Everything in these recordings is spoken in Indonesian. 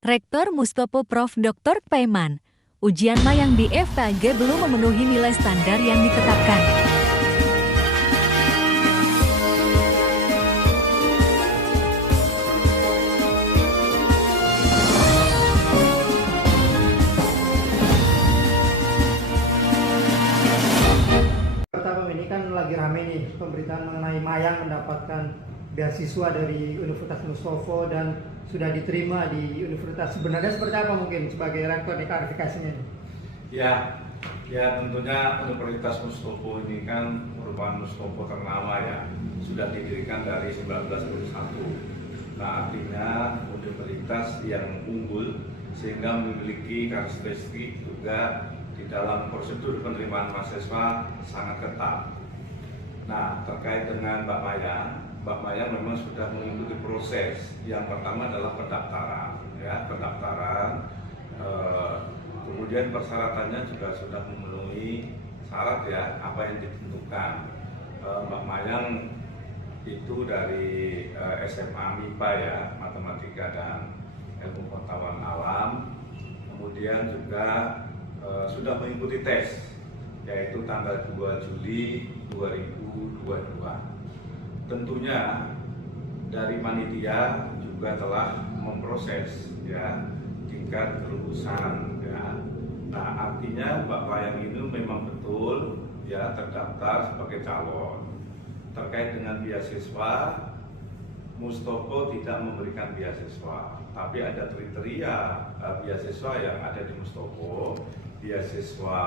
Rektor Mustopo Prof. Dr. Paiman, ujian Mayang di FKG belum memenuhi nilai standar yang ditetapkan. Pertama ini kan lagi rame nih pemberitaan mengenai Mayang mendapatkan beasiswa dari Universitas Mustopo dan sudah diterima di universitas. Sebenarnya seperti apa mungkin sebagai rektor di klarifikasinya? Ya tentunya Universitas Mustopo ini kan merupakan Mustopo ternama ya, sudah didirikan dari 1921. Nah, artinya universitas yang unggul sehingga memiliki karakteristik juga di dalam prosedur penerimaan mahasiswa sangat ketat. Nah, terkait dengan Mbak Mayang memang sudah mengikuti proses. Yang pertama adalah pendaftaran, kemudian persyaratannya juga sudah memenuhi syarat ya, apa yang ditentukan. Mbak Mayang itu dari SMA MIPA ya, Matematika dan Ilmu Pengetahuan Alam, kemudian juga sudah mengikuti tes, yaitu tanggal 2 Juli 2022. Tentunya dari panitia juga telah memproses ya tingkat kelulusan ya. Nah, artinya Mbak Mayang ini memang betul ya terdaftar sebagai calon. Terkait dengan beasiswa, Mustopo tidak memberikan beasiswa, tapi ada kriteria beasiswa yang ada di Mustopo, beasiswa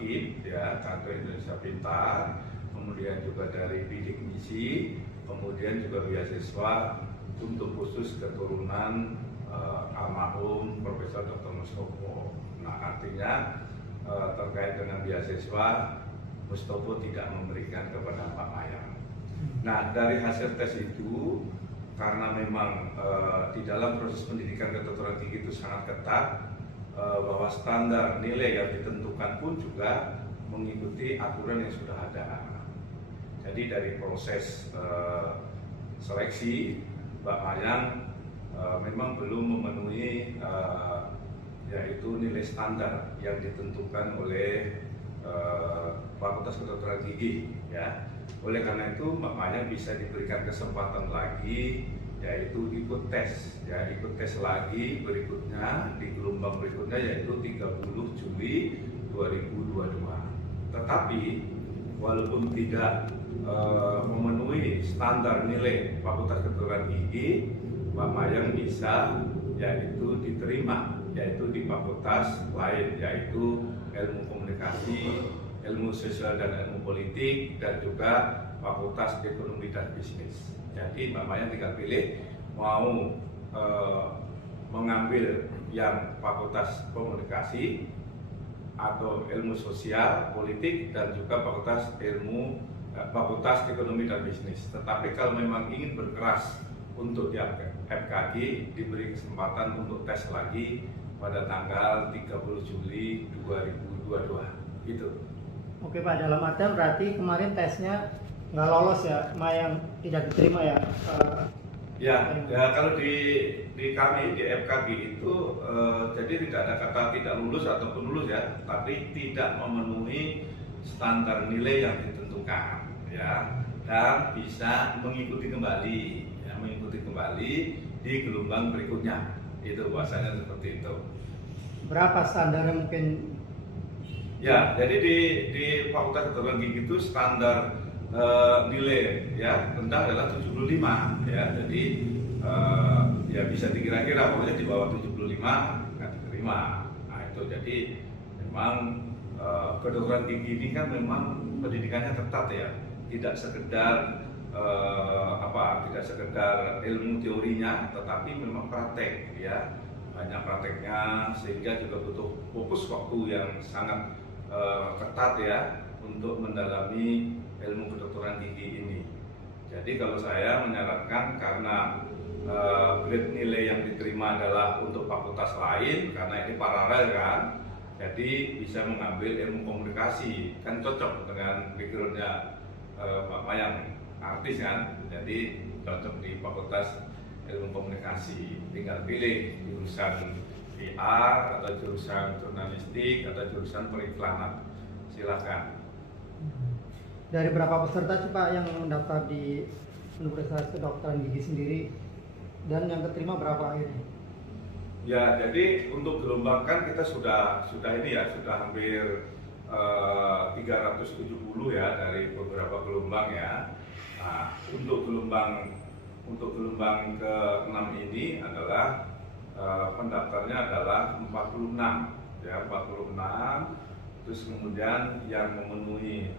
KIP ya, Kartu Indonesia Pintar, kemudian juga dari bidik misi, kemudian juga beasiswa untuk khusus keturunan almarhum Profesor Dr. Mustopo. Nah, artinya terkait dengan beasiswa, Mustopo tidak memberikan kepada Pak Mayang. Nah, dari hasil tes itu, karena memang di dalam proses pendidikan kedokteran gigi itu sangat ketat, bahwa standar nilai yang ditentukan pun juga mengikuti aturan yang sudah ada. Jadi dari proses seleksi, Mbak Mayang memang belum memenuhi yaitu nilai standar yang ditentukan oleh Fakultas Kedokteran Gigi ya. Oleh karena itu Mbak Mayang bisa diberikan kesempatan lagi, yaitu ikut tes lagi berikutnya di gelombang berikutnya, yaitu 30 Juli 2022. Tetapi walaupun tidak memenuhi standar nilai Fakultas Kedokteran Gigi, Mbak Mayang bisa yaitu diterima yaitu di fakultas lain, yaitu Ilmu Komunikasi, Ilmu Sosial dan Ilmu Politik, dan juga Fakultas Ekonomi dan Bisnis. Jadi Mbak Mayang tinggal pilih mau mengambil yang Fakultas Komunikasi atau Ilmu Sosial, Politik, dan juga Fakultas Ekonomi dan Bisnis. Tetapi kalau memang ingin berkeras untuk di FKG, diberi kesempatan untuk tes lagi pada tanggal 30 Juli 2022. Gitu. Oke Pak, dalam artian berarti kemarin tesnya nggak lolos ya, Mayang tidak diterima ya? Ya kalau di kami di FKG itu jadi tidak ada kata tidak lulus ataupun lulus ya, tapi tidak memenuhi standar nilai yang ditentukan ya, dan bisa mengikuti kembali di gelombang berikutnya. Itu bahasanya seperti itu. Berapa standarnya mungkin? Ya, jadi di Fakultas Kedokteran Gigi itu standar nilai ya rendah adalah 75 ya. Jadi ya bisa dikira-kira pokoknya di bawah 75 nggak diterima. Nah itu jadi memang kedokteran gigi ini kan memang pendidikannya ketat ya, tidak sekedar tidak sekedar ilmu teorinya, tetapi memang praktek ya, banyak prakteknya, sehingga juga butuh fokus waktu yang sangat ketat ya untuk mendalami ilmu kedokteran gigi ini. Jadi kalau saya menyarankan, karena grade nilai yang diterima adalah untuk fakultas lain, karena ini paralel kan, jadi bisa mengambil ilmu komunikasi, kan cocok dengan backgroundnya Mbak Mayang, artis kan, jadi cocok di Fakultas ilmu komunikasi, tinggal pilih jurusan PR atau jurusan jurnalistik atau jurusan periklanan, silakan. Dari berapa peserta sih Pak yang mendaftar di Universitas Kedokteran Gigi sendiri, dan yang keterima berapa akhirnya? Ya, jadi untuk gelombang kan kita sudah ini ya, sudah hampir 370 ya dari beberapa gelombang ya. Nah, untuk gelombang ke-6 ini adalah pendaftarnya adalah 46 ya, 46. Terus kemudian yang memenuhi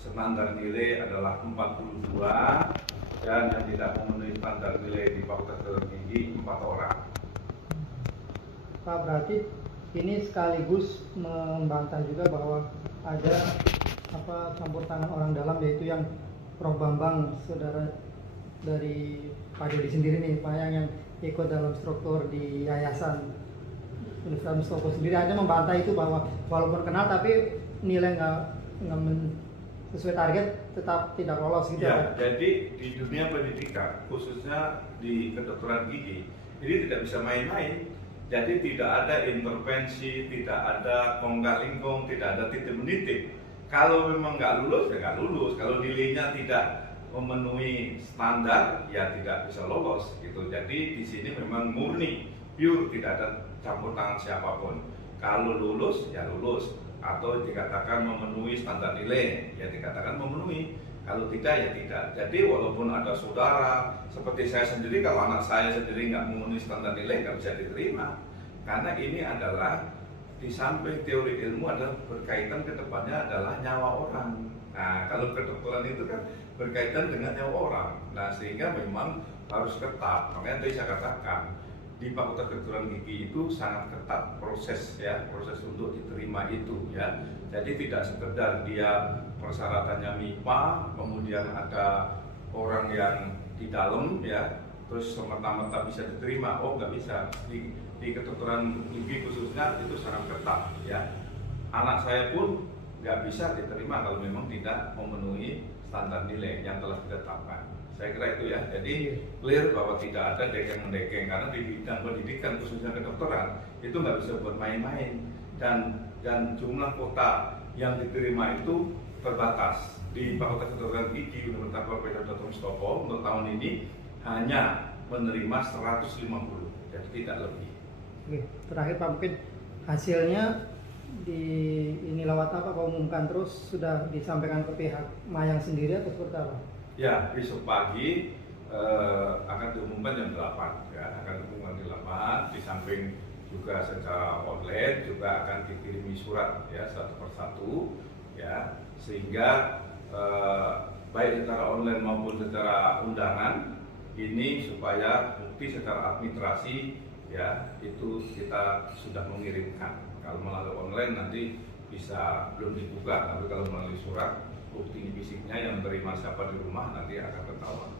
standar nilai adalah 42, dan yang tidak memenuhi standar nilai di Fakultas Kedokteran Gigi 4 orang. Pak, berarti ini sekaligus membantah juga bahwa ada campur tangan orang dalam, yaitu yang Prof. Bambang, saudara dari Pak Dodi sendiri nih, Pak, yang ikut dalam struktur di Yayasan Universitas Mustopo sendiri, hanya membantah itu bahwa walaupun kenal tapi nilai nggak sesuai target tetap tidak lolos gitu ya. Jadi di dunia pendidikan, khususnya di kedokteran gigi, ini tidak bisa main-main. Jadi tidak ada intervensi, tidak ada kongkal-lingkong, tidak ada titik menitik. Kalau memang nggak lulus, ya nggak lulus. Kalau nilainya tidak memenuhi standar, ya tidak bisa lolos gitu. Jadi di sini memang murni, pure, tidak ada campur tangan siapapun. Kalau lulus, ya lulus. Atau dikatakan memenuhi standar nilai, ya dikatakan memenuhi. Kalau tidak, ya tidak. Jadi walaupun ada saudara, seperti saya sendiri, kalau anak saya sendiri nggak memenuhi standar nilai, nggak bisa diterima. Karena ini adalah, di samping teori ilmu, adalah berkaitan ke depannya adalah nyawa orang. Nah, kalau kedokteran itu kan berkaitan dengan nyawa orang. Nah, sehingga memang harus ketat. Makanya tadi saya katakan, di Fakultas Kedokteran Gigi itu sangat ketat proses untuk diterima itu ya. Jadi tidak sekedar dia persyaratannya MIPA, kemudian ada orang yang di dalam ya, terus semata-mata bisa diterima. Oh, nggak bisa. Di kedokteran gigi khususnya itu sangat ketat ya. Anak saya pun nggak bisa diterima kalau memang tidak memenuhi standar nilai yang telah ditetapkan. Saya kira itu ya. Jadi clear bahwa tidak ada dekeng-mendekeng, karena di bidang pendidikan khususnya kedokteran itu nggak bisa buat main-main, dan jumlah kuota yang diterima itu terbatas. Di Fakultas Kedokteran Gigi Universitas Profesor Dr. Mustopo untuk tahun ini hanya menerima 150, jadi tidak lebih. Oke, terakhir Pak, mungkin hasilnya ini lewat apa Pak umumkan, terus sudah disampaikan ke pihak Mayang sendiri atau seperti apa? Ya, besok pagi akan diumumkan jam 8 ya, akan diumumkan di 8. Di samping juga secara online juga akan dikirimi surat ya satu persatu ya, sehingga baik secara online maupun secara undangan ini supaya bukti secara administrasi ya itu kita sudah mengirimkan. Kalau melalui online nanti bisa belum dibuka, tapi kalau melalui surat bukti fisiknya yang menerima siapa di rumah nanti akan ketahuan.